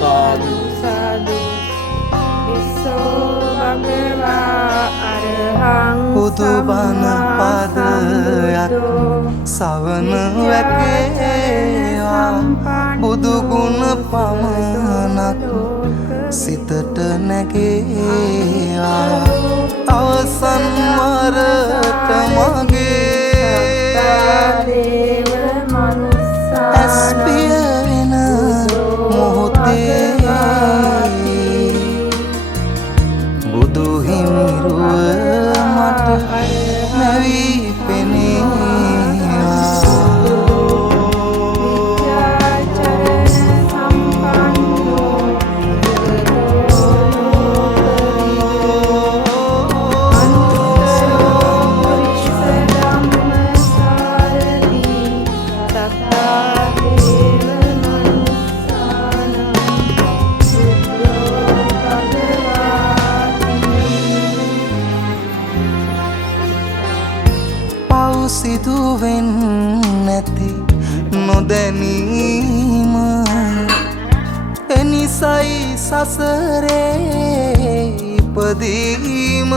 සාදු සාදු ඉස්සෝ භගවා අරහං බුදුබණ පදයක් සවන වැකේවා බුදු ගුණ පමණක් සිතට නැගේවා අවසන් වරට මගේ ඇස්පිය වෙන මොහොතේ බුදු හිමිරුව මට නැවී පෙනේවා සිදුවෙන් නැති නොදැනීම එනිසයි සසරේ ඉපදීම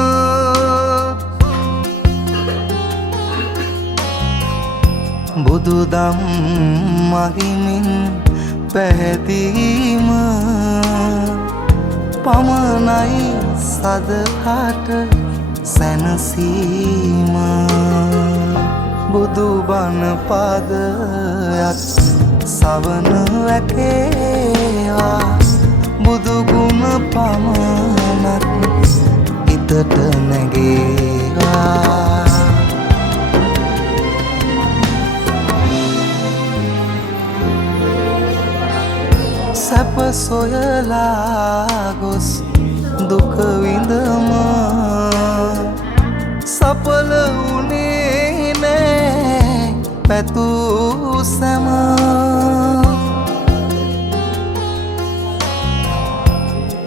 බුදුදම් මහිමින් පැහැදීම පමණයි සදහට සැනසීම බුදුබණ පදයක් සවන වැකේවා බුදු ගුණ පමණක් හිතට නැගේවා සැප සොයලා ගොස් දුක විඳම සඵල වුණේ නෑ පැtuu සැම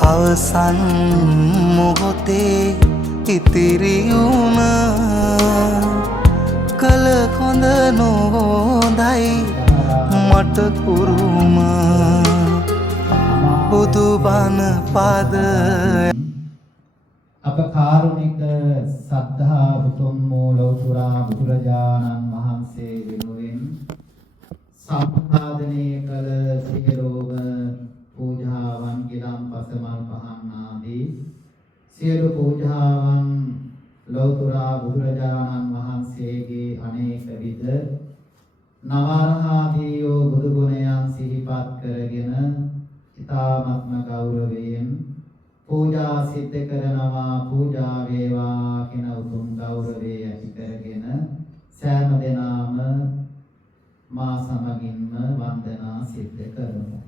අවසන් මොහොතේ ඉතිරි වුණ කල හොඳ නොහොඳයි මට කුරුම බුදුබණ පද අප කාරුණික සද්ධා බුතුන් මූලෝතුරා බුදුරජාණන් වහන්සේ වෙනුවෙන් සම්පාදනය කළ සියලුම පූජාවන් ගිලන්පස මල් පහන් ආදී සියලු පූජාවන් ලෝතුරා බුදුරජාණන් වහන්සේගේ අනේක විද නවරහාදී වූ බුදු ගුණයන් සිහිපත් කරගෙන ඊ타ත්ම ගෞරවයෙන් පූජා සිද්ධ කරනවා පූජා වේවා කියන උතුම් ගෞරවය ඇති කරගෙන සෑම දිනම මා සමගින්ම වන්දනා සිද්ධ කරමු.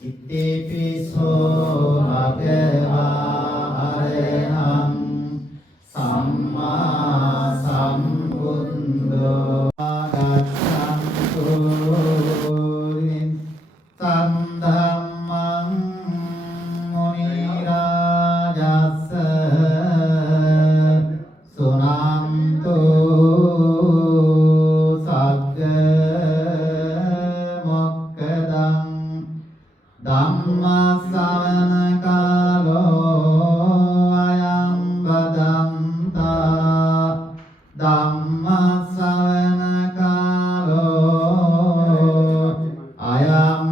ඉත්තේපිසෝ භගවා අරහං සම්මා සම්බුද්ධෝ සම්ධම්මං මුනි රාජස්ස සුනන්තෝ සග්ග මොක්ඛදං ධම්ම ශ්‍රවණ කාලෝ අයං බදන්තා ධම්ම ශ්‍රවණ කාලෝ අයං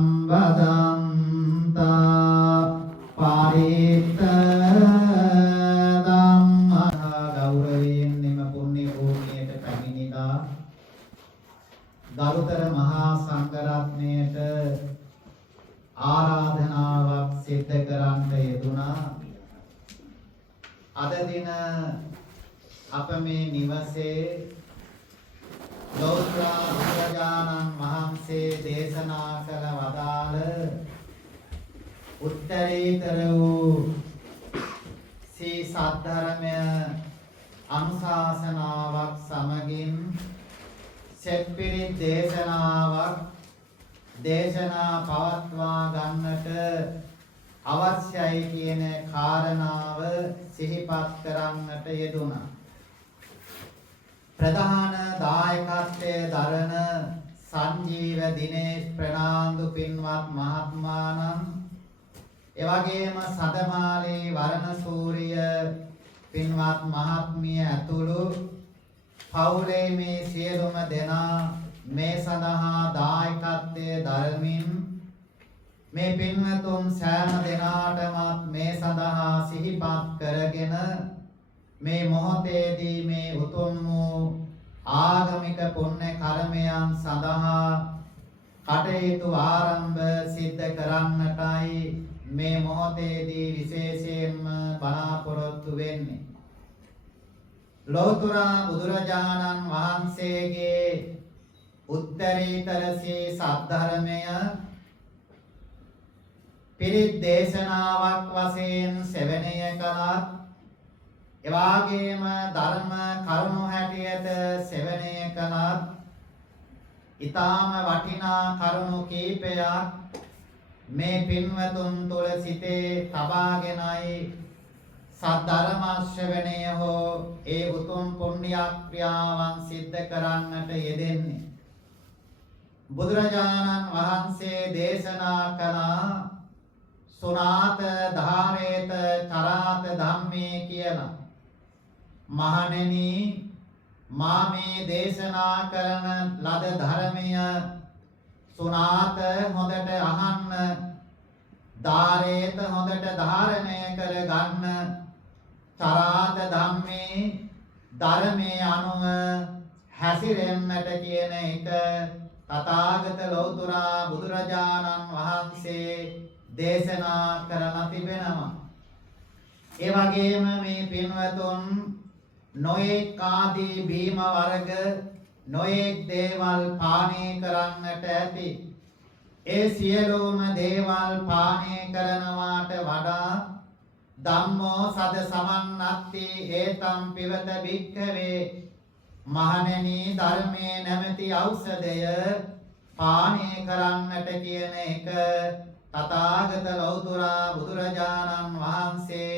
ගරුතර මහා සංඝරත්නයට ආරාධනාවක් සිද්ධ කරන්න යෙදුණා. අද දින අප මේ නිවසේ ලෝතර බුදුරජාණන් වහන්සේ දේශනා කළ වදාළ උත්තරීතර වූ සී සද්ධර්මය අනුශාසනාවක් සමගින් සෙත්පිරිත් දේශනාවක් දේශනා පවත්වා ගන්නට අවශ්‍යයි කියන කාරණාව සිහිපත් කරන්නට යෙදුණා. ප්‍රධාන දායකත්වයේ දරන සංජීව දිනේෂ් ප්‍රනාන්දු පින්වත් මහත්මාණන් එවැගේම සදමාලේ වරණසූරිය පින්වත් මහත්මිය ඇතුළු පවුලේ මේ සියලුම දෙනා මේ සඳහා දායකත්වයේ දරමින් මේ පින්වතුන් සෑම දෙනාටමත් මේ සඳහා සිහිපත් කරගෙන මේ මොහොතේදී මේ උතුම් වූ ආගමික පුණ්‍ය කර්මයන් සඳහා කටයුතු ආරම්භ සිද්ධ කරන්නටයි මේ මොහොතේදී විශේෂයෙන්ම බලාපොරොත්තු වෙන්නේ. ලෝතර බුදුරජාණන් වහන්සේගේ උත්තරීතර ශ්‍රී සද්ධර්මය පිරිත් දේශනාවක් වශයෙන් සෙවණය කළත් එවාගේම ධර්ම කරුණු හැටියට සෙවණය කළත් ඊටාම වටිනා කරුණු කීපයක් මේ පින්වතුන් තුළ සිතේ තබාගෙනයි සද්ධර්ම ශ්‍රවණය හෝ ඒ උතුම් පුණ්‍ය ක්‍රියාවන් සිද්ධ කරන්නට යෙදෙන්නේ. බුදුරජාණන් වහන්සේ දේශනා කළා සුනාත ධාරේත චරාත ධම්මේ කියලා. මහණෙනි මා මේ දේශනා කරන ලද ධර්මය සුනාත හොඳට අහන්න, ධාරේත හොඳට ධාරණය කර ගන්න, චරාත ධම්මේ ධර්මයේ අනුව හැසිරෙන්නට කියන එක තථාගත ලෞතර බුදුරජාණන් වහන්සේ දේශනා කරලා තිබෙනවා. ඒ වගේම මේ පින්වතුන් නොඑක් ආදී භීම වර්ග නොඑක් දේවල් පානය කරන්නට ඇති. ඒ සියලුම දේවල් පානය කරනවාට වඩා ධම්මෝ සද සමන්නත්ති ඒතම් පිවත භික්ඛවේ මහණෙනි ධර්මයේ නැමැති ඖෂධය පානය කරන්නට කියන එක තථාගත ලෞතර බුදුරජාණන් වහන්සේ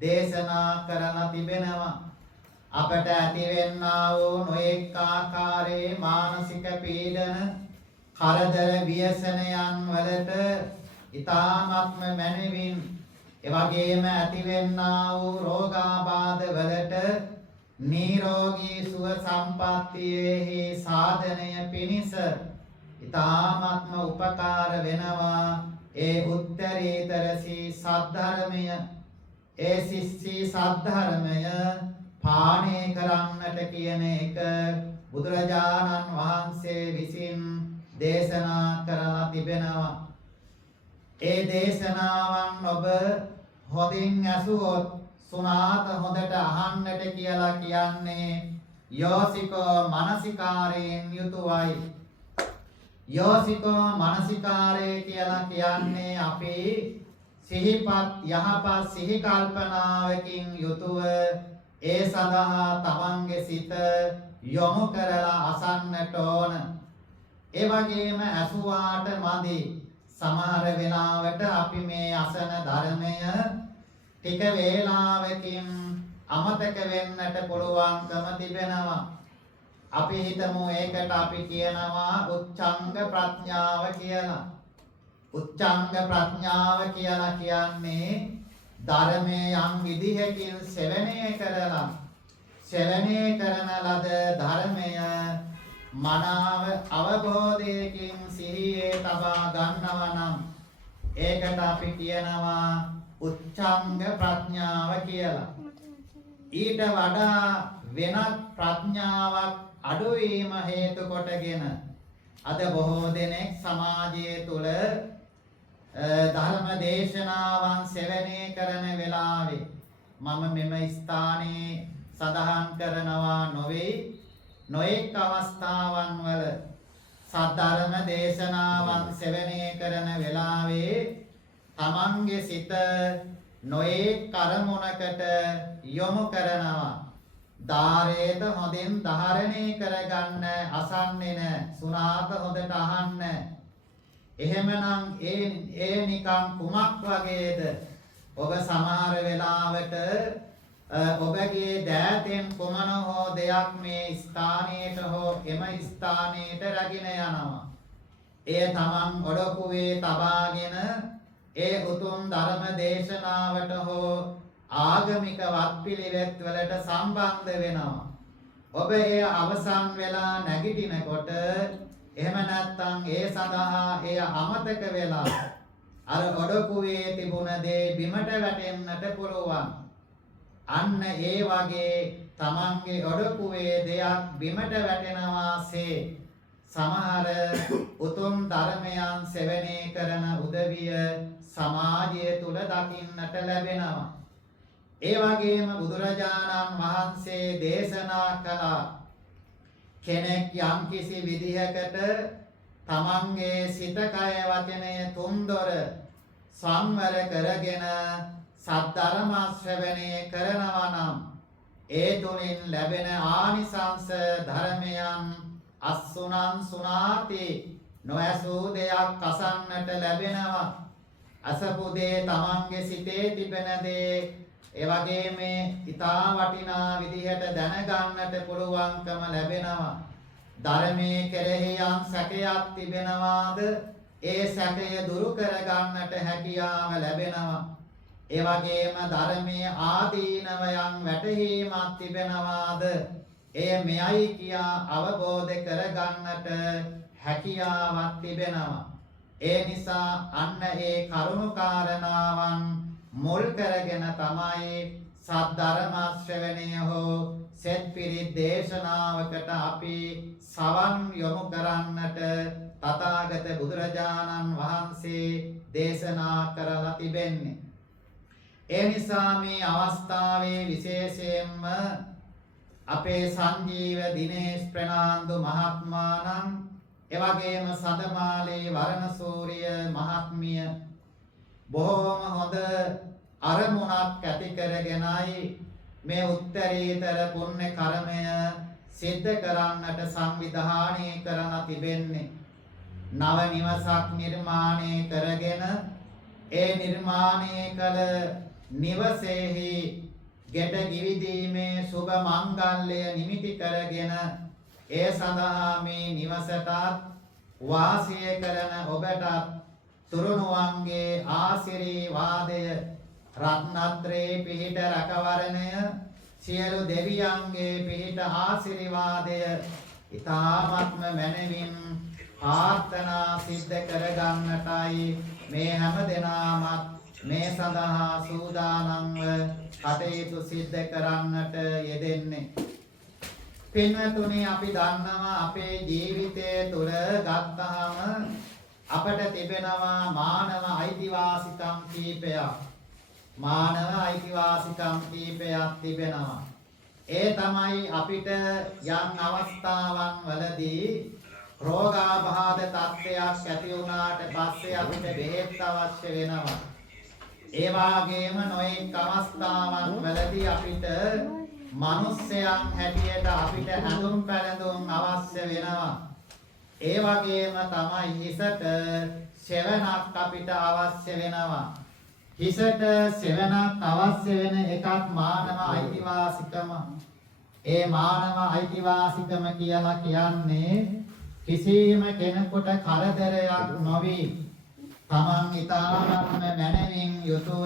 දේශනා කරලා තිබෙනවා. අපට ඇතිවෙන්නා වූ නොඑක ආකාරයේ මානසික පීඩන කරදර ව්‍යසනයන් වලට ඊ타ත්ම මැනවින් එවැගේම ඇතිවෙන්නා වූ රෝගාබාධ වලට නිරෝගී සුව සම්පන්නියෙහි සාධනය පිණිස ඊ타ත්ම උපකාර වෙනවා ඒ උත්තරීතර සී සද්ධර්මය. ඒ සිස්සී සද්ධර්මය පානය කරන්නට කියන එක බුදුරජාණන් වහන්සේ විසින් දේශනා කරලා තිබෙනවා. ඒ දේශනාවන් ඔබ හොඳින් ඇසුවොත් සුනාත හොඳට අහන්නට කියලා කියන්නේ යෝසිකෝ මනසිකාරයෙන් යුතුවයි. යෝසිකෝ මනසිකාරය කියලා කියන්නේ අපි සිහිපත් යහපත් සිහි කල්පනාවකින් යුතුව ඒ සඳහා තමන්ගේ සිත යොමු කරලා අසන්නට ඕන. ඒ වගේම ඇසුවාට මදි. සමහර වෙලාවට අපි මේ අසන ධර්මය ටික වේලාවකින් අමතක වෙන්නට පුළුවන්කම තිබෙනවා. අපි හිතමු ඒකට අපි කියනවා උච්ඡංග ප්‍රඥාව කියලා. උච්ඡංග ප්‍රඥාව කියලා කියන්නේ ධර්මයේ යම් විදිහකින් සෙවණය කරලා සෙවණය කරන ලද ධර්මය මනාව අවබෝධයකින් සිහියේ තබා ගන්නවා නම් ඒකට අපි කියනවා උච්ඡංග ප්‍රඥාව කියලා. ඊට වඩා වෙනත් ප්‍රඥාවක් අඩුවීම හේතු කොටගෙන අද බොහෝ දෙනෙක් සමාජයේ තුල ධර්ම දේශනාවන් සෙවණය කරන වෙලාවේ මම මෙම ස්ථානයේ සඳහන් කරනවා නොඑක් අවස්ථාවන් වල සද්ධර්ම දේශනාවන් සෙවණය කරන වෙලාවේ තමන්ගේ සිත නොඑක් කර්මොනකට යොමු කරනවා. ධාරේත හොඳින් ධාරණය කරගන්න අසන්නේ නැ. සුනාත හොඳට අහන්න. එහෙමනම් ඒ නිකන් කුමක් වගේද? ඔබ සමහර වෙලාවට ඔබගේ දෑතෙන් කුමන හෝ දෙයක් මේ ස්ථානයට හෝ එම ස්ථානයට රැගෙන යනවා. එය තමන් ඔඩොකුවේ තබාගෙන ඒ උතුම් ධර්ම දේශනාවට හෝ ආගමික වත්පිළිවෙත් වලට සම්බන්ධ වෙනවා. ඔබ එය අවසන් වෙලා නැගිටිනකොට එහෙම නැත්නම් ඒ සඳහා එය අමතක වෙලා අර ඔඩොකුවේ තිබුණ දේ බිමට වැටෙන්නට පුළුවන්. අන්න ඒ වගේ තමන්ගේ ඔඩොකුවේ දෙයක් බිමට වැටෙනවාසේ සමහර උතුම් ධර්මයන් සෙවණේ කරන උදවිය සමාජය තුල දකින්නට ලැබෙනවා. ඒ වගේම බුදුරජාණන් වහන්සේ දේශනා කළා කෙනෙක් යම්කිසි විදිහකට තමන්ගේ සිත කය වචනය තුන්දොර සංවර කරගෙන සද්ධර්ම ශ්‍රවණය කරනවා නම් ඒ තුලින් ලැබෙන ආනිසංස ධර්මයන් අස්සුනං සුනාති නොඇසූ දෙයක් අසන්නට ලැබෙනවා. අසපු දේ තමන්ගේ සිතේ තිබෙන දේ ඒ වගේම ඊටා වටිනා විදිහට දැනගන්නට පුළුවන්කම ලැබෙනවා. ධර්මයේ කෙරෙහි යම් සැකයක් තිබෙනවාද ඒ සැකය දුරු කරගන්නට හැකියාව ලැබෙනවා. ඒ වගේම ධර්මයේ ආදීනවයන් වැටහීමක් තිබෙනවාද එය මෙයයි කියා අවබෝධ කරගන්නට හැකියාවක් තිබෙනවා. ඒ නිසා අන්න ඒ කරුණු කාරණාවන් මුල් කරගෙන තමයි සද්ධර්ම ශ්‍රවණය හෝ සෙත් පිරිත් දේශනාවකට අපි සවන් යොමු කරන්නට තථාගත බුදුරජාණන් වහන්සේ දේශනා කරලා තිබෙන්නේ. ඒ නිසා මේ අවස්ථාවේ විශේෂයෙන්ම අපේ සංජීව දිනේෂ් ප්‍රනාන්දු මහත්මයාණන් එවැගේම සඳමාලේ වරණසූරිය මහත්මිය බොහෝම හොඳ අරමුණක් ඇති කරගෙනයි මේ උත්තරීතර පුණ්‍ය කර්මය සිද්ධ කරන්නට සංවිධානය කරලා තිබෙන්නේ. නව නිවසක් නිර්මාණය කරගෙන ඒ නිර්මාණය කළ නිවසේහි ගෙට ගිවිදීමේ සුබ මංගල්‍ය නිමිති කරගෙන ඒ සඳහා මේ නිවසටත් වාසය කරන ඔබටත් තුරුණුවන්ගේ ආශිර්වාදය රත්නත්‍රේ පිහිට රැකවරණය සියලු දෙවියන්ගේ පිහිට ආශිර්වාදය ඊ타ත්ම මැනවින් ප්‍රාර්ථනා සිද්ධ කරගන්නටයි මේ හැම දෙනාමත් මේ සඳහා සූදානම්ව කටයුතු සිද්ධ කරන්නට යෙදෙන්නේ. පින්වතුනි අපි දන්නවා අපේ ජීවිතය තුළ ගත්තාම අපට තිබෙනවා මානව අයිතිවාසිකම් කීපයක්. මානව අයිතිවාසිකම් කීපයක් තිබෙනවා. ඒ තමයි අපිට යම් අවස්ථාවන් වලදී රෝගාබාධ තත්ත්වයක් ඇති වුණාට පස්සේ අපිට බෙහෙත් අවශ්‍ය වෙනවා. ඒ වගේම නොයෙක් අවස්ථාවන් වලදී අපිට මිනිස්යන් හැටියට අපිට හඳුන් පැළඳුම් අවශ්‍ය වෙනවා. ඒ වගේම තමයි හිසට සෙවණක් අපිට අවශ්‍ය වෙනවා. හිසට සෙවණක් අවශ්‍ය වෙන එකක් මානව අයිතිවාසිකම. ඒ මානව අයිතිවාසිකම කියලා කියන්නේ කිසියම් කෙනෙකුට කරදරයක් නොවි තමන් ඊ타ත්ම මනමින් යුතුව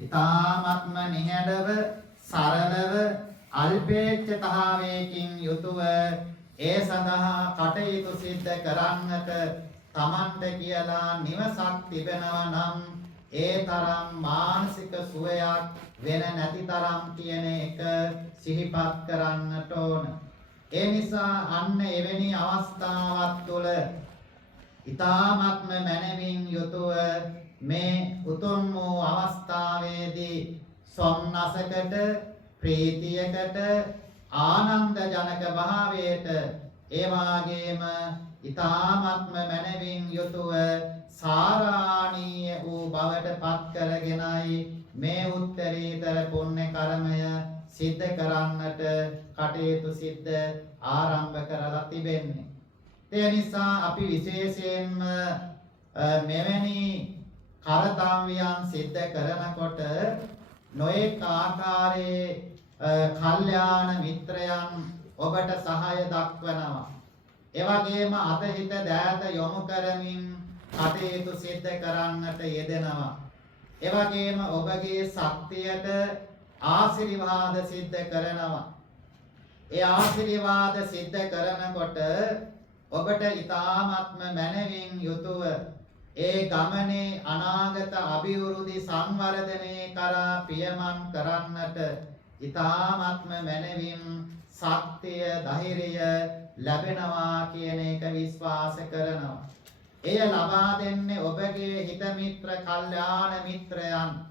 ඊ타ත්ම නිහඬව සරලව අල්පේච්ඡතාවයකින් යුතුව ඒ සඳහා කටයුතු සිද්ධ කරන්නට තමන්ට කියලා නිවසක් තිබෙනවා නම් ඒ තරම් මානසික සුවයක් වෙන නැති තරම් කියන එක සිහිපත් කරන්නට ඕන. ඒ නිසා අන්න එවැනි අවස්ථාවක් තුළ ඊ타ත්ම මනමින් යුතුව මේ උතුම් වූ අවස්ථාවේදී සොම්නසකට ප්‍රීතියකට ආනන්ද ජනක භාවයට ඒ වාගේම ඊ타ත්ම මනමින් යුතුව සාරාණීය වූ බවට පත් කරගෙනයි මේ උත්තරීතර පුණ්‍ය කර්මය සිද්ධ කරන්නට කටයුතු සිද්ධ ආරම්භ කරලා තිබෙන්නේ. ඒ නිසා අපි විශේෂයෙන්ම මෙවැනි කරතම්වියන් සිද්ධ කරනකොට නොඑක ආකාරයේ කල්යාණ මිත්‍රයන් ඔබට සහාය දක්වනවා. ඒ වගේම අතහිත දෑත යොමු කරමින් කටයුතු සිද්ධ කරන්නට යෙදෙනවා. ඒ වගේම ඔබගේ ශක්තියට ආශිර්වාද සිද්ධ කරනවා. ඒ ආශිර්වාද සිද්ධ කරනකොට ඔබට ඊ타ත්ම මනවින් යුතුව ඒ ගමනේ අනාගත අභිවෘද්ධි සංවර්ධනය කරා පියමන් කරන්නට ඊ타ත්ම මනවින් ශක්තිය ධෛර්යය ලැබෙනවා කියන එක විශ්වාස කරනවා. එය ලබා දෙන්නේ ඔබගේ හිත මිත්‍ර කල්යාණ මිත්‍රයන්.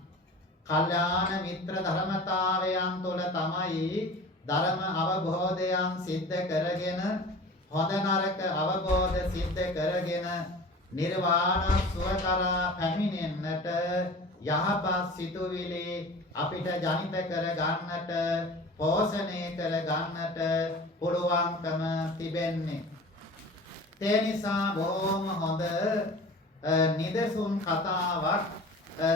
කල්යාණ මිත්‍ර ධර්මතාවයන් තුළ තමයි ධර්ම අවබෝධයන් සිද්ධ කරගෙන හොඳ නරක අවබෝධ සිද්ධ කරගෙන නිර්වාණ සුව කරා පැමිණෙන්නට යහපත් සිතුවිලි අපිට ජනිත කර ගන්නට පෝෂණය කර ගන්නට පුළුවන්කම තිබෙන්නේ. ඒ නිසා බොහොම හොඳ නිදසුන් කතාවක්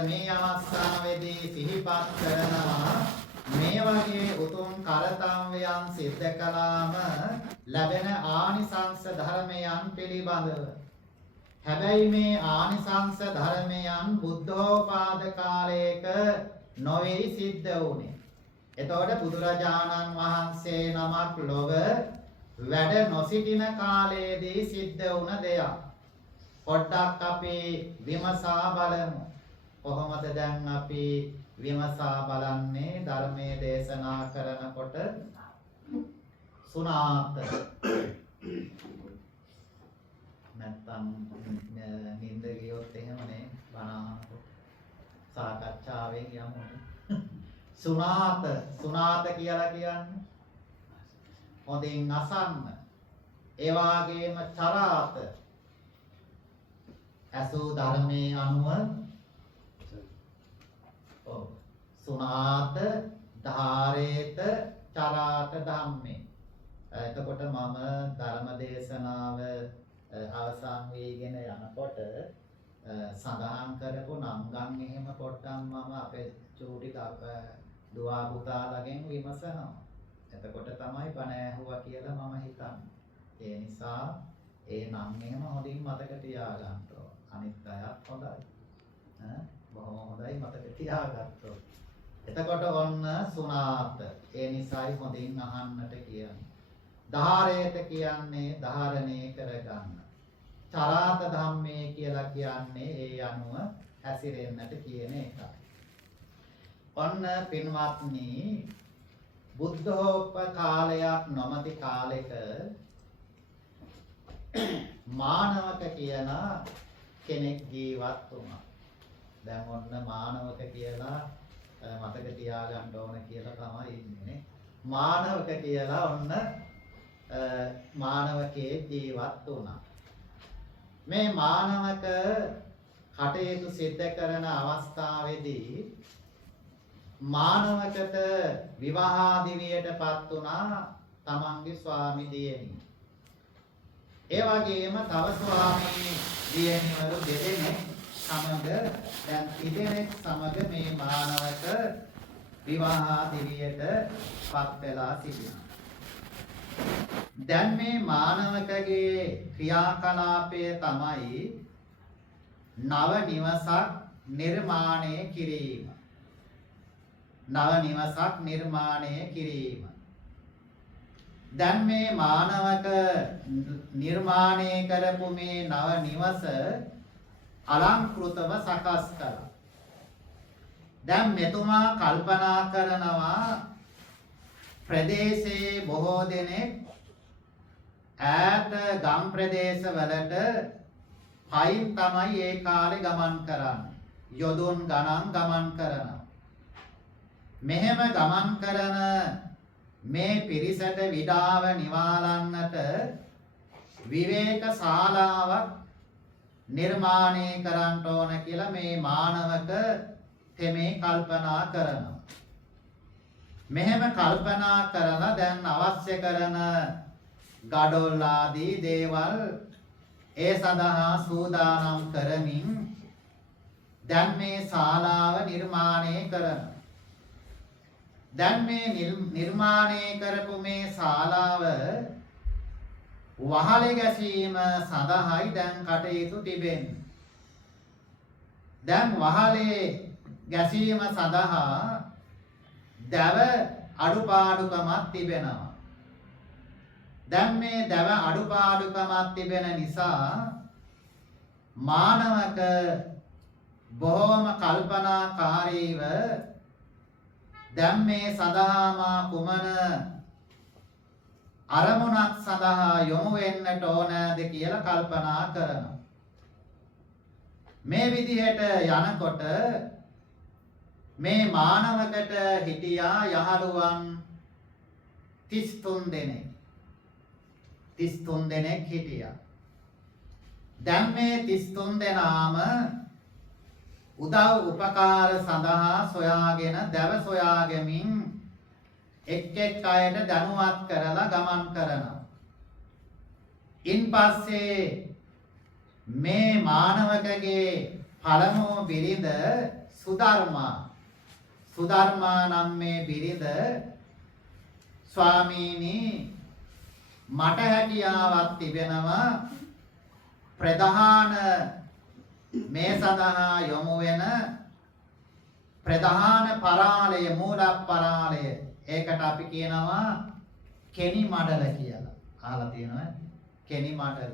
මේ අවස්ථාවේදී සිහිපත් කරනවා. මේ වගේ උතුම් කරතව්‍යයන් සිද්ධ කළාම ලැබෙන ආනිසංස ධර්මයන් පිළිබඳව. හැබැයි මේ ආනිසංස ධර්මයන් බුද්ධෝපාද කාලයක නොවේ සිද්ධ වුණේ. එතකොට බුදුරජාණන් වහන්සේ නමක් ලොව වැඩ නොසිටින කාලයේදී සිද්ධ වුණ දෙයක්. පොඩ්ඩක් අපි විමසා බලමු. කොහොමද දැන් අපි විමසා බලන්නේ ධර්මයේ දේශනා කරනකොට සුණාත නැත්තම් නින්ද ගියොත් එහෙමනේ බණහනකොට සාකච්ඡාවෙන් යමු. සුණාත කියලා කියන්නේ හොඳින් අසන්න. ඒ වගේම චරාත අසු ධර්මයේ අනුව සුණාත ධාරේත චරාත ධම්මේ. එතකොට මම ධර්ම දේශනාව අවසන් වීගෙන යනකොට සඳහන් කරපු නම් ගන්න එහෙම පොට්ටම් මම අපේ චූටි දුවා පුතාලගෙන් විමසනවා. එතකොට තමයි බණ ඇහුවා කියලා මම හිතන්නේ. ඒ නිසා ඒ නම් එහෙම හොඳින් මතක තියාගන්න ඕන. අනිත් අයත් හොඳයි. බොහොම හොඳයි මතක තියාගත්තොත්. එතකොට ඔන්න සුණාත. ඒ නිසායි හොඳින් අහන්නට කියන්නේ. ධාරේත කියන්නේ ධාරණය කරගන්න. චරාත ධම්මේ කියලා කියන්නේ ඒ අනුව හැසිරෙන්නට කියන එකයි. ඔන්න පින්වත්නි බුද්ධෝපකාලයක් නොමැති කාලෙක මානවක කියන කෙනෙක් ජීවත් වුණා. දැන් ඔන්න මානවක කියලා මතක තියාගන්න ඕන කියලා තමයි ඉන්නේ. මානවක කියලා ඔන්න මානවකේ ජීවත් වුණා. මේ මානවක කටයුතු සිද්ධ කරන අවස්ථාවේදී මානවකට විවාහාදිවියටපත් වුණා තමන්ගේ ස්වාමි දියණිය. ඒ වගේම තව ස්වාමී දියණිවරු දෙදෙනෙක් සමග දැන් ඉදෙනෙක් සමග මේ මානවක විවාහාදිවියටපත් වෙලා සිටිනවා. දැන් මේ මානවකගේ ක්‍රියාකලාපය තමයි නව නිවසක් නිර්මාණය කිරීම. නව නිවසක් නිර්මාණය කිරීම. දැන් මේ මානවක නිර්මාණය කරපු මේ නව නිවස අලංකෘතව සකස් කළා. දැන් මෙතුමා කල්පනා කරනවා ප්‍රදේශයේ බොහෝ දෙනෙක් ඈත ගම් ප්‍රදේශවලට පයින් තමයි ඒ කාලේ ගමන් කරන්නේ. යොදුන් ගණන් ගමන් කරනවා. මෙහෙම ගමන් කරන මේ පිරිසට විඩාව නිවාලන්නට විවේක ශාලාවක් නිර්මාණය කරන්න ඕන කියලා මේ මානවක තෙමේ කල්පනා කරනවා. මෙහෙම කල්පනා කරලා දැන් අවශ්‍ය කරන ගඩොල් ආදී දේවල් ඒ සඳහා සූදානම් කරමින් දැන් මේ ශාලාව නිර්මාණය කරනවා. දැන් මේ නිර්මාණය කරපු මේ ශාලාව වහලෙ ගැසීම සඳහායි දැන් කටයුතු තිබෙන්නේ. දැන් වහලේ ගැසීම සඳහා දැව අඩුපාඩුකමක් තිබෙනවා. දැන් මේ දැව අඩුපාඩුකමක් තිබෙන නිසා මානවක බොහොම කල්පනාකාරීව දැන් මේ සඳහාම කුමන අරමුණක් සඳහා යොමු වෙන්නට ඕනද කියලා කල්පනා කරනවා. මේ විදිහට යනකොට මේ මානවකට හිටියා යහළුවන් 33 දෙනෙක්. 33 දෙනෙක් හිටියා. දැන් මේ 33 දෙනාම උදව් උපකාර සඳහා සොයාගෙන දැව සොයාගෙමින් එක් අයට දැනුවත් කරලා ගමන් කරනවා. ඉන්පස්සේ මේ මානවකගේ පළමු බිරිඳ සුධර්මා නම් මේ බිරිඳ ස්වාමීනි මට හැකියාවක් තිබෙනවා ප්‍රධාන මේ සඳහා යොමු වෙන ප්‍රධාන පරාලය මූල පරාලය ඒකට අපි කියනවා කෙනි මඩල කියලා. අහලා තියෙනවද? කෙනි මඩල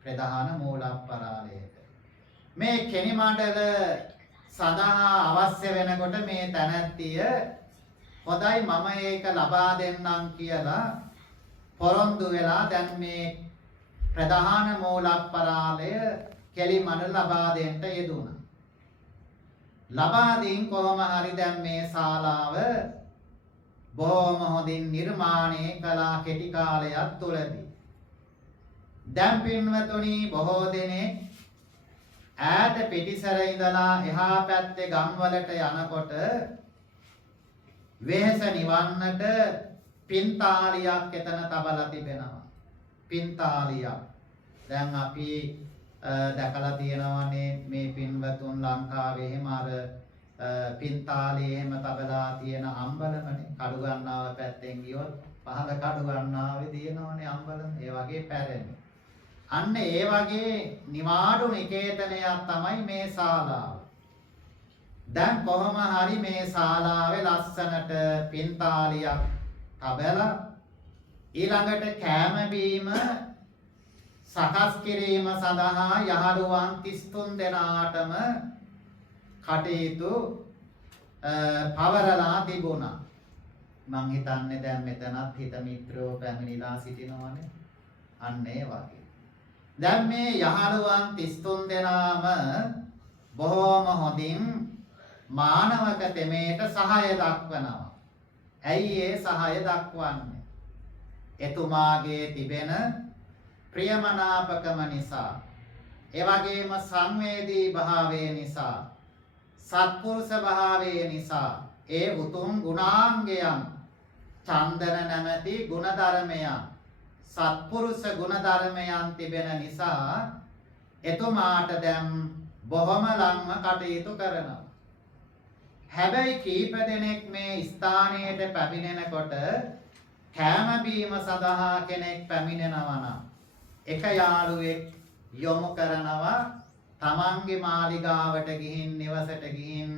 ප්‍රධාන මූල පරාලයට. මේ කෙනි මඩල සඳහා අවශ්‍ය වෙනකොට මේ තැනැත්තිය හොඳයි මම ඒක ලබා දෙන්නම් කියලා පොරොන්දු වෙලා දැන් මේ ප්‍රධාන මූල පරාලය කෙලි මඩල ලබා දෙන්න යෙදුණා. ලබා දෙයින් කොහොම හරි දැන් මේ ශාලාව බොහොම හොඳින් නිර්මාණය කළා කෙටි කාලයක් තුලදී. දැන් පින්වතුනි බොහෝ දෙනෙක් ඈත පිටිසර ඉඳලා එහා පැත්තේ ගම්වලට යනකොට වෙහෙස නිවන්නට පින්තාලියක් එතන තබලා තිබෙනවා. පින්තාලියක්. දැන් අපි දැකලා තියෙනවානේ මේ පින්වතුන් ලංකාවේ එහෙම අර පින්තාලියේ එහෙම තබලා තියෙන අම්බලමනේ කඩු ගන්නාව පැත්තෙන් ගියොත් පහළ කඩු ගන්නාවේ තියෙනවනේ අම්බලම ඒ වගේ පැරණි. අන්න ඒ වගේ නිවාඩු නිකේතනයක් තමයි මේ ශාලාව. දැන් කොහොම හරි මේ ශාලාවේ ලස්සනට පින්තාලියක් තබලා ඊළඟට කෑම බීම සකස් කිරීම සඳහා යහළුවන් 33 දෙනාටම කටයුතු පවරලා තිබුණා. මං හිතන්නේ දැන් මෙතනත් හිත මිත්‍රෝ පැමිණිලා සිටිනවනේ. අන්න ඒ වගේ. දැන් මේ යහළුවන් 33 දෙනාම බොහොම හොඳින් මානවක තෙමේට සහාය දක්වනවා. ඇයි ඒ සහාය දක්වන්නේ? එතුමාගේ තිබෙන ප්‍රියමනාපකම නිසා, ඒ වගේම සංවේදී භාවය නිසා, සත්පුරුෂ භාවය නිසා ඒ උතුම් ගුණාංගයන් චන්දන නැමැති ගුණධර්මයන් සත්පුරුෂ ගුණධර්මයන් තිබෙන නිසා එතුමාට දැන් බොහොම ලංව කටයුතු කරනවා. හැබැයි කීප දෙනෙක් මේ ස්ථානයට පැමිණෙනකොට කෑම බීම සඳහා කෙනෙක් පැමිණෙනවා නම් එක යාළුවෙක් යොමු කරනවා තමන්ගේ මාලිගාවට ගිහින් නිවසට ගිහින්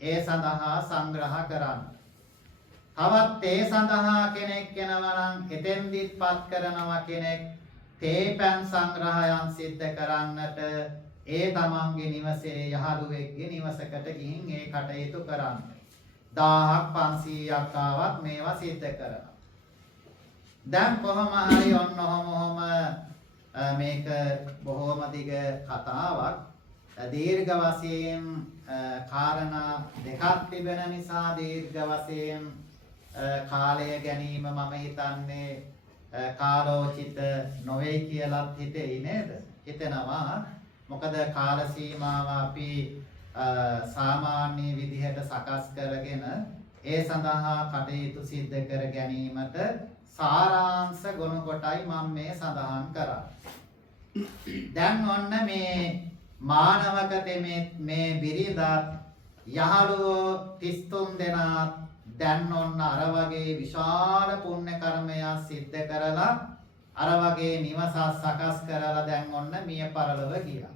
ඒ සඳහා සංග්‍රහ කරන්න. තවත් ඒ සඳහා කෙනෙක් එනවා නම් එතෙන්දිත් පත් කරනවා කෙනෙක් තේ පැන් සංග්‍රහයන් සිද්ධ කරන්නට ඒ තමන්ගේ නිවසේ යහළුවෙක්ගේ නිවසකට ගිහින් ඒ කටයුතු කරන්න. 1000ක් 500ක් ආවත් මේවා සිද්ධ කරනවා. දැන් කොහොම හරි ඔන්නෝම මේක බොහෝම දිග කතාවක්. දීර්ඝ වශයෙන් කාරණා දෙකක් තිබෙන නිසා දීර්ඝ වශයෙන් කාලය ගැනීම මම හිතන්නේ කාලෝචිත නොවේ කියලාත් හිතෙයි නේද? හිතෙනවා. මොකද කාල සීමාව අපි සාමාන්‍ය විදිහට සකස් කරගෙන ඒ සඳහා කටයුතු සිද්ධ කර ගැනීමට සාරාංශ ගොනු කොටයි මම මේ සඳහන් කරන්නේ. දැන් ඔන්න මේ මානවක තෙමේ මේ බිරිඳත් යහළුවෝ 33 දෙනා දැන් ඔන්න අර වගේ විශාල පුණ්‍ය කර්මයක් සිද්ධ කරලා අර වගේ නිවසක් සකස් කරලා දැන් ඔන්න මිය පරලොව ගියා.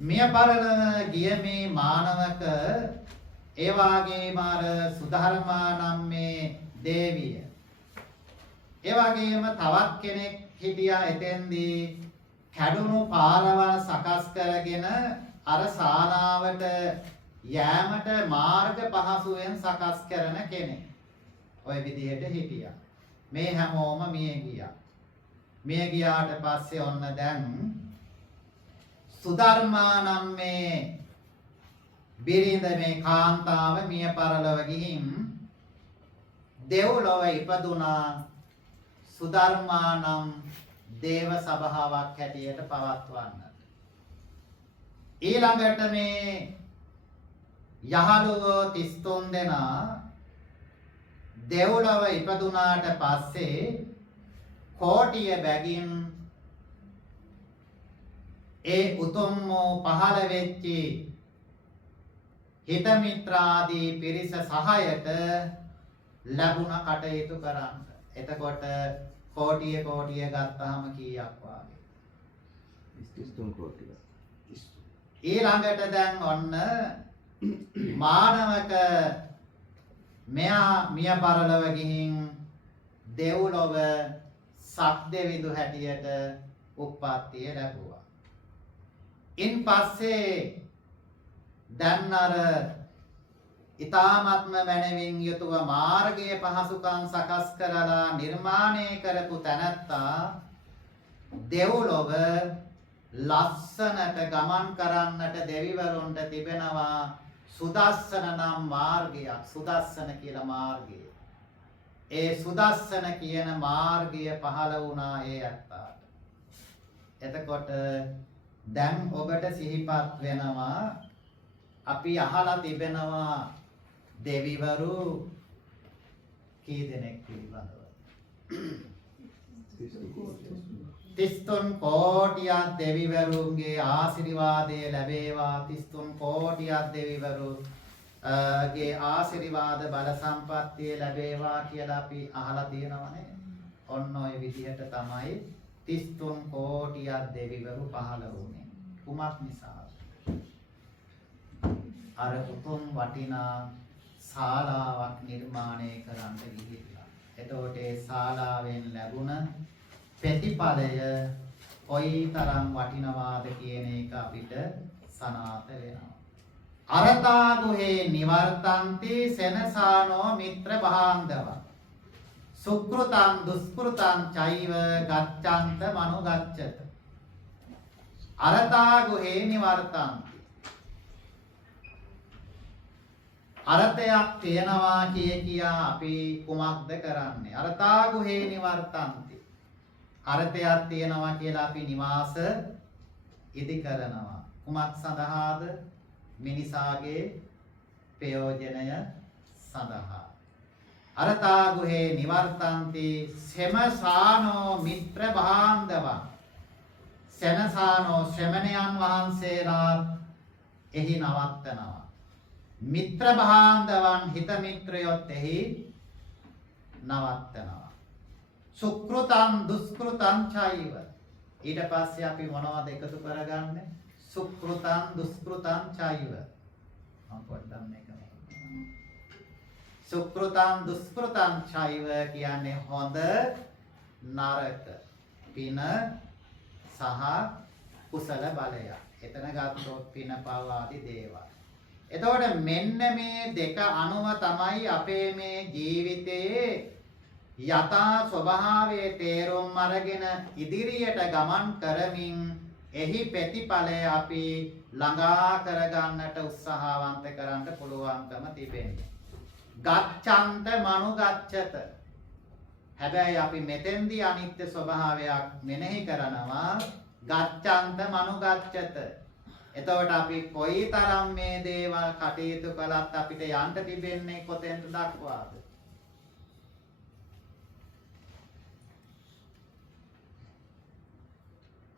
මිය පරලොව ගිය මේ මානවක ඒ වගේම අර සුධර්මා නම් මේ දේවිය. ඒ වගේම තවත් කෙනෙක් හිටියා එතෙන්දී කැඩුණු පාරවල් සකස් කරගෙන අර ශාලාවට යෑමට මාර්ග පහසුවෙන් සකස් කරන කෙනෙක්. ওই විදිහට හිටියා. මේ හැමෝම මිය ගියා. මිය ගියාට පස්සේ ඔන්න දැන් සුධර්මා නම් මේ බිරිඳ මේ කාන්තාව මිය පරලොව ගිහින් දෙව්ලොව ඉපදුනා. සුධර්මා නම් දේව සභාවක් හැටියට පවත්වන්නට. ඊළඟට මේ යහළුවෝ 33 දෙනා දෙව්ලොව ඉපදුනාට පස්සේ කෝටිය බැගින් ඒ උතුම් පහළ වෙච්චි හිත මිත්‍රාදී පිරිස සහායට ලැබුණ කටයුතු කරන්න. එතකොට කෝටිය ගත්තාම කීයක් වාගේ? 33 කෝටිය. ඊළඟට දැන් ඔන්න මානවක මෙයා මිය පරලොව ගිහින් දෙව්ලොව සක්දෙවිඳු හැටියට උප්පත්තිය ලැබුවා. ඉන් පස්සේ දැන් අර ඊ타ත්ම මනවින් යුතුව මාර්ගයේ පහසුකම් සකස් කරලා නිර්මාණය කරපු තැනැත්තා දෙව්ලොව ලස්සනට ගමන් කරන්නට දෙවිවරුන්ට තිබෙනවා සුදස්සන නම් මාර්ගයක්. සුදස්සන කියලා මාර්ගය. ඒ සුදස්සන කියන මාර්ගය පහළ වුණා ඒ ඇත්තාට. එතකොට දැන් ඔබට සිහිපත් වෙනවා අපි අහලා තිබෙනවා දෙවිවරු කී දෙනෙක් පිළිබඳව? 33 කෝටියක් දෙවිවරුන්ගේ ආශිර්වාදය ලැබේවා. 33 කෝටියක් දෙවිවරු ගේ ආශිර්වාද බල සම්පත්තිය ලැබේවා කියලා අපි අහලා තියෙනවනේ. ඔන්න ඔය විදිහට තමයි 33 කෝටියක් දෙවිවරු පහළ වුණේ. කුමක් නිසාද? අර උතුම් වටිනා ශාලාවක් නිර්මාණය කරන්න ගිහිල්ලා. එතකොට ඒ ශාලාවෙන් ලැබුණ ප්‍රතිඵලය කොයිතරම් වටිනවාද කියන එක අපිට සනාථ වෙනවා. අරතා ගුහේ නිවර්තන්ති සෙනසානෝ මිත්‍ර භාන්දව සුකෘතං දුෂ්කෘතං චෛව ගච්ඡන්ත මනුගච්ඡත. අරතා ගුහේ නිවර්තන්ති. අරතයක් තියනවා කියා අපි කුමක්ද කරන්නේ? අරතා ගුහේ නිවර්තන්ති. අරතයක් තියනවා කියලා අපි නිවාස ඉදි කරනවා. කුමක් සඳහාද? මිනිසාගේ ප්‍රයෝජනය සඳහා. අරතා ගුහේ නිවර්තන්ති සෙමසානෝ මිත්‍ර භාන්දවං. සෙනසානෝ ශ්‍රමණයන් වහන්සේලා එහි නවත්තනවා. මිත්‍ර භාන්දවන් හිත මිත්‍රයොත් එහි නවත්තනවා. සුකෘතං දුෂ්කෘතං චෛව. ඊට පස්සේ අපි මොනවද එකතු කරගන්නේ? සුකෘතං දුෂ්කෘතං චෛව. මම පොඩ්ඩක් මේක සුකෘතං දුෂ්කෘතං චෛව කියන්නේ හොඳ නරක පින සහ කුසල බලය. එතන ගත්තොත් පින පව ආදී දේවල්. එතකොට මෙන්න මේ දෙක අනුව තමයි අපේ මේ ජීවිතයේ යථා ස්වභාවයේ තේරුම් අරගෙන ඉදිරියට ගමන් කරමින් එහි ප්‍රතිඵලය අපි ළඟා කරගන්නට උත්සාහවන්ත කරන්න පුළුවන්කම තිබෙනවා. ගච්ඡන්ත මනුගච්ඡත. හැබැයි අපි මෙතෙන්දී අනිත්‍ය ස්වභාවයක් මෙනෙහි කරනවා. ගච්ඡන්ත මනුගච්ඡත. එතකොට අපි කොයිතරම් මේ දේවල් කටයුතු කළත් අපිට යන්න තිබෙන්නේ කොතෙන්ද දක්වාද?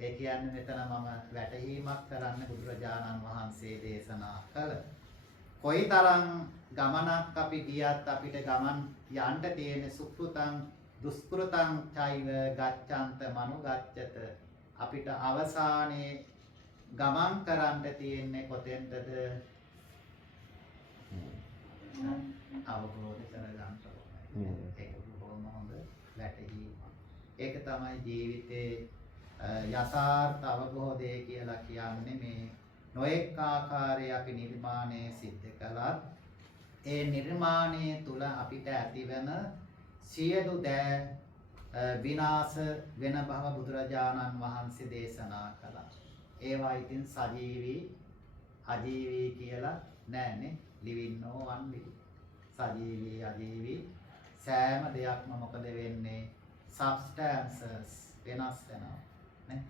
ඒ කියන්නේ මෙතන මම වැටහීමක් කරන්න බුදුරජාණන් වහන්සේ දේශනා කළ කොයිතරම් ගමනක් අපි ගියත් අපිට ගමන් යන්න තියෙන සුකෘතං දුෂ්කෘතං චෛව ගච්ඡන්ත මනුගච්ඡත අපිට අවසානයේ ගමන් කරන්න තියෙන්නේ කොතෙන්ද? අවබෝධ කරගන්න ඕනේ. ඒක බොහොම හොඳ වැටහීමක්. ඒක තමයි ජීවිතේ යථාර්ථ අවබෝධය කියලා කියන්නේ. මේ නොඑක ආකාරයේ අපි නිර්මාණය සිද්ධ කළත් ඒ නිර්මාණය තුල අපිට ඇතිවන සියලු දෑ විනාශ වෙන බව බුදුරජාණන් වහන්සේ දේශනා කළා. ඒවා ඉතින් සජීවී අජීවී කියලා නෑනේ. living no one living. සජීවී අජීවී සෑම දෙයක්ම මොකද වෙන්නේ? substances වෙනස් වෙනවා නේ.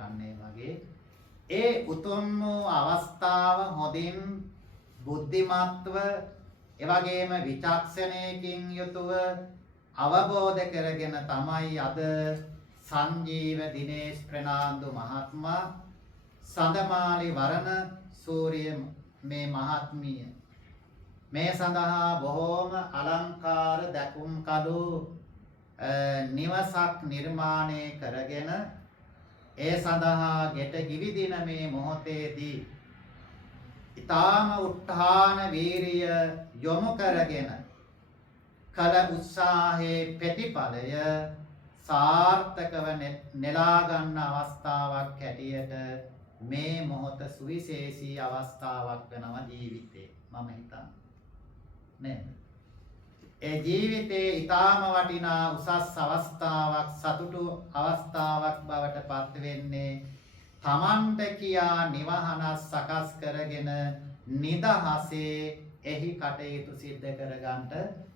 අන්නේ වගේ ඒ උතුම් අවස්ථාව හොඳින් බුද්ධිමත්ව එවැගේම විචක්ෂණයකින් යුතුව අවබෝධ කරගෙන තමයි අද සංජීව දිනේෂ් ප්‍රනාන්දු මහත්මයා සඳමාලි වරණ සූර්ය මේ මහත්මිය මේ සඳහා බොහෝම අලංකාර දැකුම් කළු නිවසක් නිර්මාණය කරගෙන ඒ සඳහා ගෙට ගිවිදින මේ මොහොතේදී ඊ타ම උත්හාන වීරිය යොමු කරගෙන කල උත්සාහයේ ප්‍රතිඵලය සාර්ථකව නෙලා ගන්න අවස්ථාවක් හැටියට මේ මොහොත සුවිශේෂී අවස්ථාවක් වෙනවා ජීවිතේ. මම හිතන්නේ නේද? ඒ ජීවිතේ ඊ타ම වටිනා උසස් අවස්ථාවක්, සතුටු අවස්ථාවක් බවට පත් වෙන්නේ තමන්ට කියා නිවහන සකස් කරගෙන නිදහසේ එහි කටයුතු සිද්ධ කරගන්නට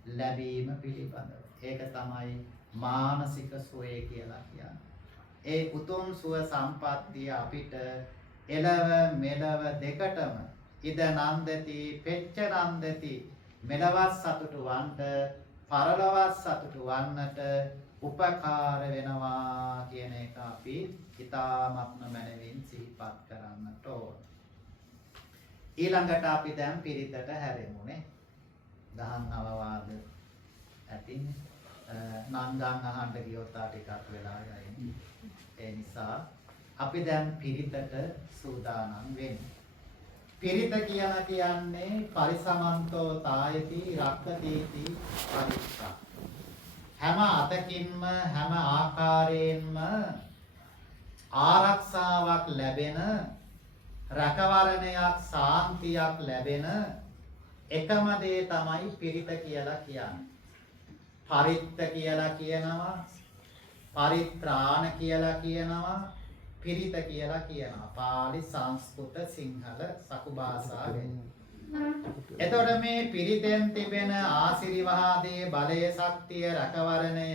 ලැබීම පිළිබඳව. ඒක තමයි මානසික සුවය කියලා කියන්නේ. ඒ උතුම් සුව සම්පත්තිය අපිට එළව මෙලව දෙකටම ඉද නන්දති පෙච්ච නන්දති මෙලවත් සතුටු වන්ට පරලොවත් සතුටු වන්නට උපකාර වෙනවා කියන එක අපි ඉතාමත්ම මනවින් සිහිපත් කරන්නට ඕන. ඊළඟට අපි දැන් පිරිතට හැරෙමුනේ. දහම් අවවාද ඇතින් නංගන් අහන්න ගියොත් ටිකක් වෙලා යයි. ඒ නිසා අපි දැන් පිරිතට සූදානම් වෙන්නේ. පිරිත කියලා කියන්නේ පරිසමන්තෝ තායති රක්කදීති පරිත්‍ර. හැම අතකින්ම හැම ආකාරයෙන්ම ආරක්ෂාවක් ලැබෙන රැකවරණයක් සාන්තියක් ලැබෙන එකම දේ තමයි පිරිත කියලා කියන්නේ. පරිත්‍ත කියලා කියනවා, පරිත්‍රාණ කියලා කියනවා, පිරිත කියලා කියනවා. පාලි සංස්කෘත සිංහල සකු භාෂාවෙන්. එතකොට මේ පිරිතෙන් තිබෙන ආශිර්වාදයේ බලය ශක්තිය රැකවරණය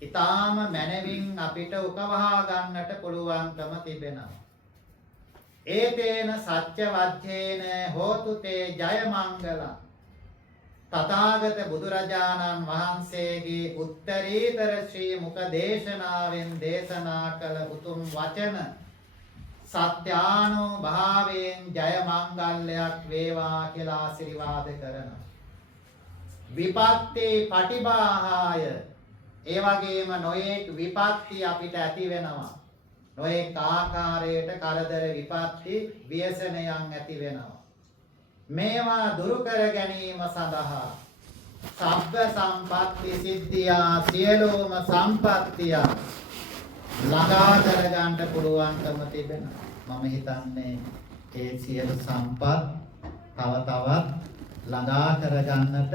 ඊටාම මනවින් අපිට උකවහා ගන්නට පුළුවන්කම තිබෙනවා. ඒතේන සත්‍ය වජ්ජේන හෝතු තේ ජය මංගල. තථාගත බුදුරජාණන් වහන්සේගේ උත්තරීතර ශ්‍රී මුඛ දේශනාවෙන් දේශනා කළ උතුම් වචන සත්‍යානෝ භාවයෙන් ජය මංගල්‍යයක් වේවා කියලා ආශිර්වාද කරනවා. විපත්ති පටිභාහාය ඒ වගේම නොයෙක් විපත්ති අපිට ඇති වෙනවා. නොයෙක් ආකාරයට කරදර විපත්ති ව්‍යසනයන් ඇති වෙනවා. මේවා දුරු කර ගැනීම සඳහා සබ්බ සම්පatti සිද්ධියා සියලුම සම්පත්තිය ළඟා කර ගන්නට පුළුවන්කම තිබෙනවා. මම හිතන්නේ ඒ සියලු සම්පත් තව තවත් ළඟා කර ගන්නට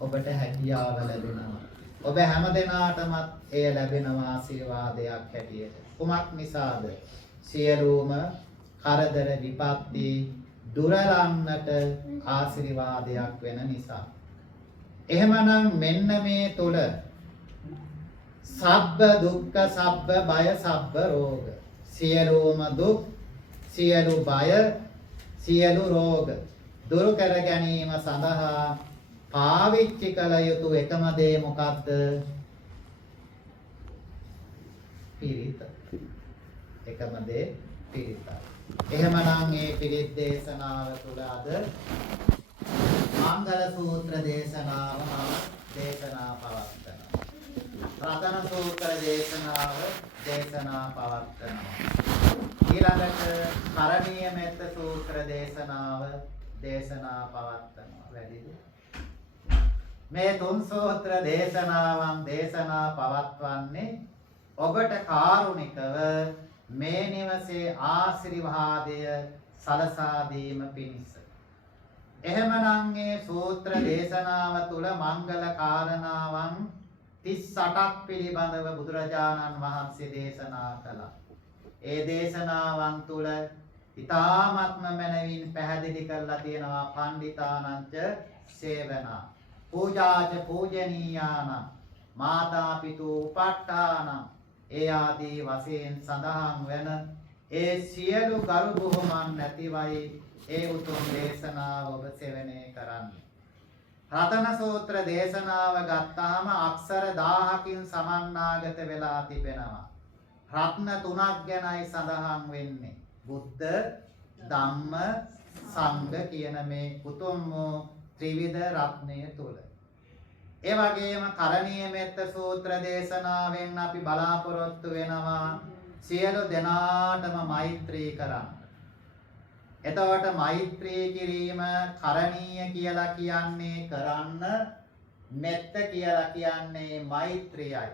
ඔබට හැකියාව ලැබෙනවා. ඔබ හැම දිනාටම එය ලැබෙනවා ආශිර්වාදයක් හැටියට. කුමක් නිසාද? සියලුම කරදර විපත්ති දුරලන්නට ආශිර්වාදයක් වෙන නිසා. එහෙමනම් මෙන්න මේ තුල සබ්බ දුක්ඛ සබ්බ බය සබ්බ රෝග සියලුම දුක් සියලු බය සියලු රෝග දුරු කර ගැනීම සඳහා පාවිච්චි කළ යුතු එකම දේ මොකක්ද? පිරිත. එකම දේ පිරිතයි. එහෙමනම් මේ පිරිත් දේශනාව තුළ අද මංගල සූත්‍ර දේශනාව දේශනා පවත්වනවා. රතන සූත්‍ර දේශනාව දේශනා පවත්වනවා. ඊළඟට කරණීය මෙත්ත සූත්‍ර දේශනාව දේශනා පවත්වනවා. වැඩිද? මේ තුන් සූත්‍ර දේශනාවන් දේශනා පවත්වන්නේ ඔබට කාරුණිකව මේ නිවසේ ආශිර්වාදය සලසා දීම පිණිස. එහෙමනම් මේ සූත්‍ර දේශනාව තුළ මංගල කාරණාවන් 38ක් පිළිබඳව බුදුරජාණන් වහන්සේ දේශනා කළා. ඒ දේශනාවන් තුළ ඊ타ත්ම මනවින් පැහැදිලි කරලා තියෙනවා පණ්ඩිතානංච සේවනා පූජාච පූජනීයාන මාතා පිතු උපට්ඨාන ඒ ආදී වශයෙන් සඳහන් වෙන ඒ සියලු ගරු බුහුමන් නැතිවයි ඒ උතුම් දේශනාව ඔබ සෙවණේ කරන්නේ. රතන සූත්‍ර දේශනාව ගත්තාම අක්ෂර 1000කින් සමන්නාගත වෙලා තිබෙනවා. රත්න තුනක් ගැනයි සඳහන් වෙන්නේ. බුද්ධ, ධම්ම, සංඝ කියන මේ උතුම් ත්‍රිවිධ රත්නය තුල. ඒ වගේම කරණීය මෙත්ත සූත්‍ර දේශනාවෙන් අපි බලාපොරොත්තු වෙනවා සියලු දෙනාටම මෛත්‍රී කරන්න. එතකොට මෛත්‍රී කිරීම කරණීය කියලා කියන්නේ කරන්න, මෙත්ත කියලා කියන්නේ මෛත්‍රියයි.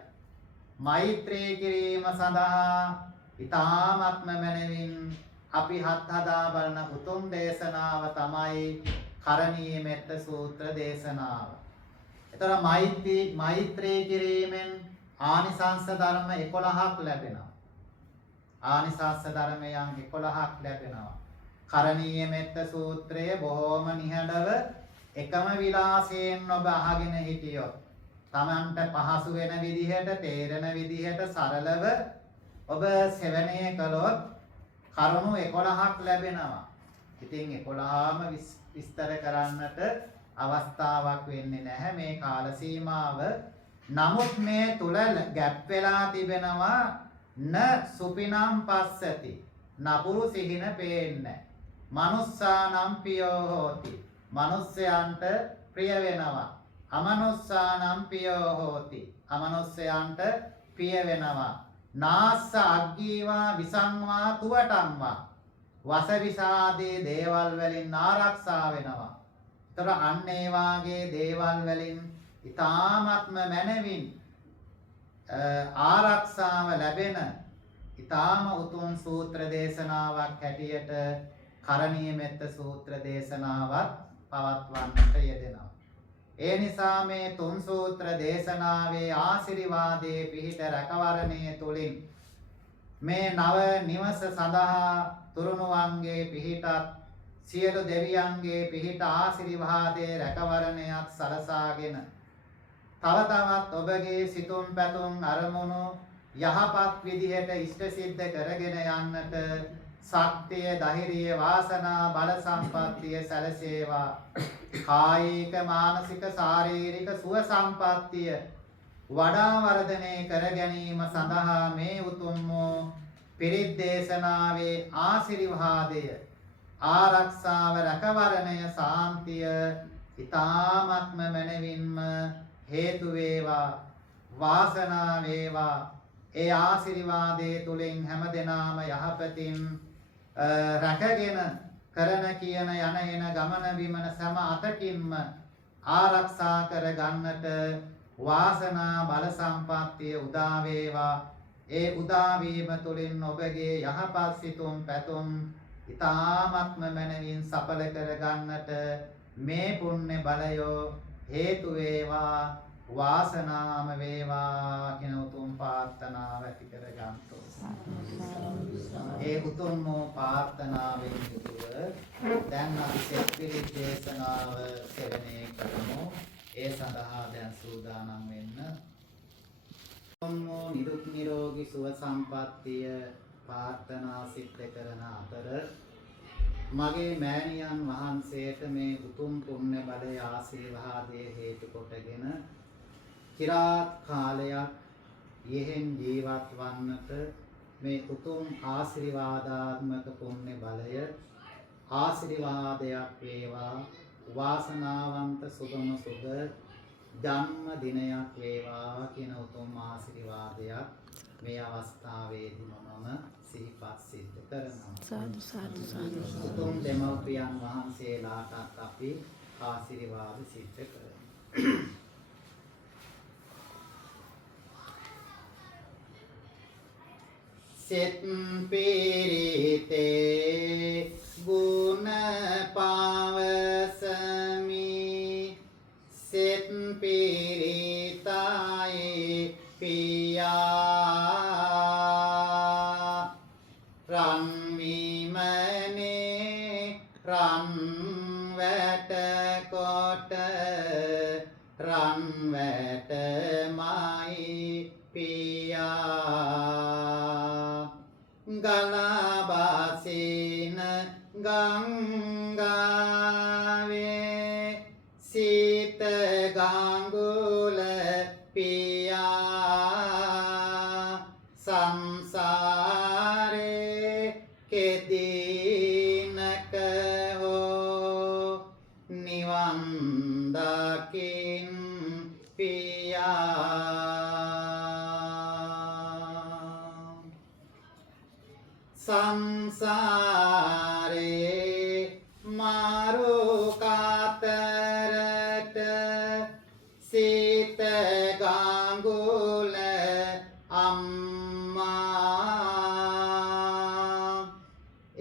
මෛත්‍රී කිරීම සඳහා ඊ타ත්ම මනවින් අපි හදා බලන උතුම් දේශනාව තමයි කරණීය මෙත්ත සූත්‍ර දේශනාව. එතකොට මෛත්‍රී කිරීමෙන් ආනිසංස ධර්ම 11ක් ලැබෙනවා. ආනිසංස ධර්මයන් 11ක් ලැබෙනවා. කරණීය මෙත්ත සූත්‍රය බොහෝම නිහඬව එකම විලාසයෙන් ඔබ අහගෙන හිටියොත් Tamanට පහසු වෙන විදිහට, තේරෙන විදිහට සරලව ඔබ සෙවණය කළොත් කරුණු 11ක් ලැබෙනවා. ඉතින් 11ම විස්තර කරන්නට අවස්ථාවක් වෙන්නේ නැහැ මේ කාල සීමාව. නමුත් මේ තුල ගැප් වෙලා තිබෙනවා න සුපිනම් පස්සති. නපුරු සිහින පේන්නේ. මනුස්සානම් පියෝ හෝති. මනුස්සයන්ට ප්‍රිය වෙනවා. අමනුස්සානම් පියෝ හෝති. අමනුස්සයන්ට ප්‍රිය වෙනවා. නාස්ස අග්ගීවා විසංවා තුවටම්වා. වසවිසාදී දේවල් වලින් ආරක්ෂා වෙනවා. ඒතර අන්න ඒ වාගේ දේවල් වලින් ඊ타ත්ම මනවින් ආරක්ෂාව ලැබෙන ඊ타ම උතුම් සූත්‍ර දේශනාවක් හැටියට කරණීය මෙත්ත සූත්‍ර දේශනාවක් පවත්වන්නට යෙදෙනවා. ඒ නිසා මේ තුන් සූත්‍ර දේශනාවේ ආශිර්වාදයේ පිහිට රැකවරණය තුලින් මේ නව නිවස සඳහා තුරුණුවන්ගේ පිහිටත් සියලු දෙවියන්ගේ පිහිට ආශිර්වාදයේ රැකවරණයක් සලසාගෙන තව තවත් ඔබගේ සිතුම් පැතුම් අරමුණු යහපත් විදිහට ඉෂ්ට සිද්ධ කරගෙන යන්නට ශක්තිය, ධෛර්යය, වාසනා, බල සම්පත්තිය සැලසේවා. කායික, මානසික, ශාරීරික සුව සම්පත්තිය වඩා වර්ධනය කර ගැනීම සඳහා මේ උතුම් පිරිත් දේශනාවේ ආශිර්වාදය, ආරක්ෂාව, රැකවරණය, සාන්තිය ඊ타ත්ම මනවින්ම හේතු වේවා, වාසනා වේවා. ඒ ආශිර්වාදයේ තුලින් හැමදෙනාම යහපතින් රැකගෙන කරන කියන යන එන ගමන බිමන සම අතකින්ම ආරක්ෂා කර ගන්නට වාසනා, බල සම්පත්තිය උදා වේවා. ඒ උදා වීම තුලින් ඔබගේ යහපත් සිතුම් පැතුම් ඊ타ත්ම මනවින් සඵල කර ගන්නට මේ පුණ්‍ය බලයෝ හේතු වේවා, වාසනාම වේවා කියන උතුම් ප්‍රාර්ථනාව ඇති කර ගන්නතෝ. ඒ උතුම් ප්‍රාර්ථනාවෙන් යුතුව දැන් අපි සෙත්පිරිත් දේශනාව සෙවණේ කරමු. ඒ සඳහා දැන් සූදානම් වෙන්න. නිරුක් නිරෝගී සුව සම්පන්නිය ප්‍රාර්ථනා සිද්ධ කරන අතර මගේ මෑණියන් වහන්සේට මේ උතුම් පුණ්‍ය බලය ආශිර්වාදයේ හේතු කොටගෙන চিරාත් කාලයක් යෙහෙන් ජීවත් වන්නට මේ උතුම් ආශිර්වාදාත්මක පුණ්‍ය බලය ආශිර්වාදයක් වේවා වාසනාවන්ත සුබම සුබ ජන්ම දිනයක් වේවා කියන උතුම් ආශිර්වාදයක් මේ අවස්ථාවේදී මම සිහිපත් සිද්ධ කරනවා. සාදු සාදු සාදු. උතුම් දෙමව්පියන් වහන්සේලාටත් අපි ආශිර්වාද සිද්ධ කරමු. සෙත් පිරිතේ ගුණ පවසමි සෙත් පිරිතයි පියා රන් විමනේ රන් වැට කොට රන් වැටමයි පියා ගලා බසින ගංගාවේ සීත ගඟුල පියා සංසාරේ කෙදිනක හෝ නිවන් දකින් පියා සංසාරේ මාරු කාතරට සීත ගඟුල අම්මා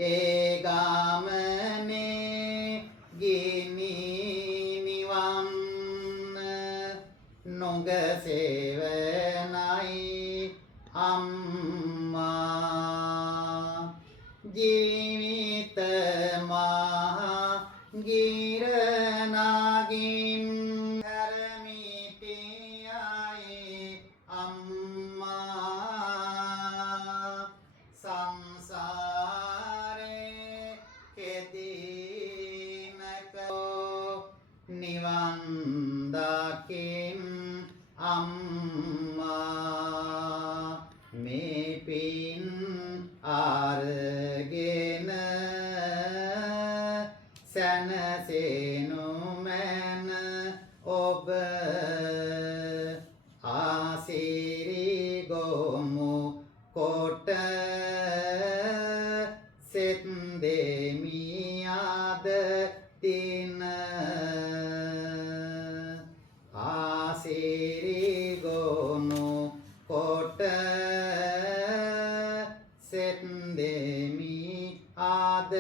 ඒ ගමනේ ගිනි නිවන් නොගසෙවනයි අම්මා ජීවිත මහා ගිරනාගින් හැරමිටියයි අම්මා සංසාරේ කෙදිනකෝ නිවන් දකින් අම්මා මේ පින් අරගෙන සැනසෙනු මැන ඔබ ආසිරි ගොමු කොට සෙත් දෙමි අද දින ආසිරි ගොනු කොට සෙත් දෙමි අද